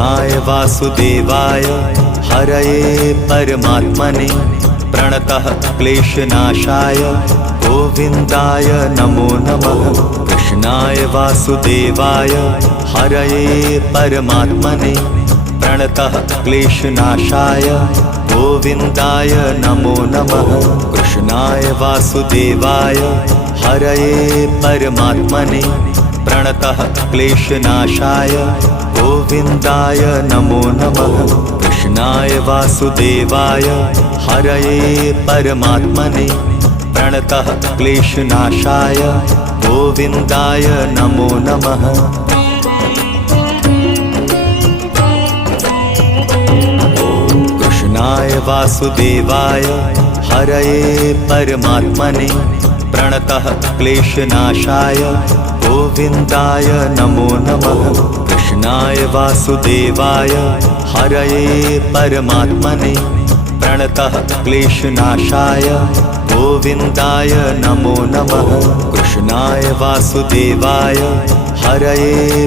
कृष्णाय वासुदेवाय हरये परमात्मने प्रणतः क्लेशनाशाय गोविन्दाय नमो नमः। कृष्णाय वासुदेवाय हरये परमात्मने प्रणतः क्लेशनाशाय गोविन्दाय नमो नमः। कृष्णाय वासुदेवाय हरये परमात्मने प्रणतः क्लेशनाशाय गोविन्दाय नमो नमः। कृष्णाय वासुदेवाय हरये परमात्मने प्रणतः क्लेशनाशाय गोविन्दाय नमो नमः। कृष्णाय वासुदेवाय हरये परमात्मने प्रणतः क्लेशनाशाय गोविन्दाय नमो नमः। कृष्णाय वासुदेवाय हरये परमात्मने प्रणतः क्लेशनाशाय गोविन्दाय नमो नमः। कृष्णाय वासुदेवाय हरये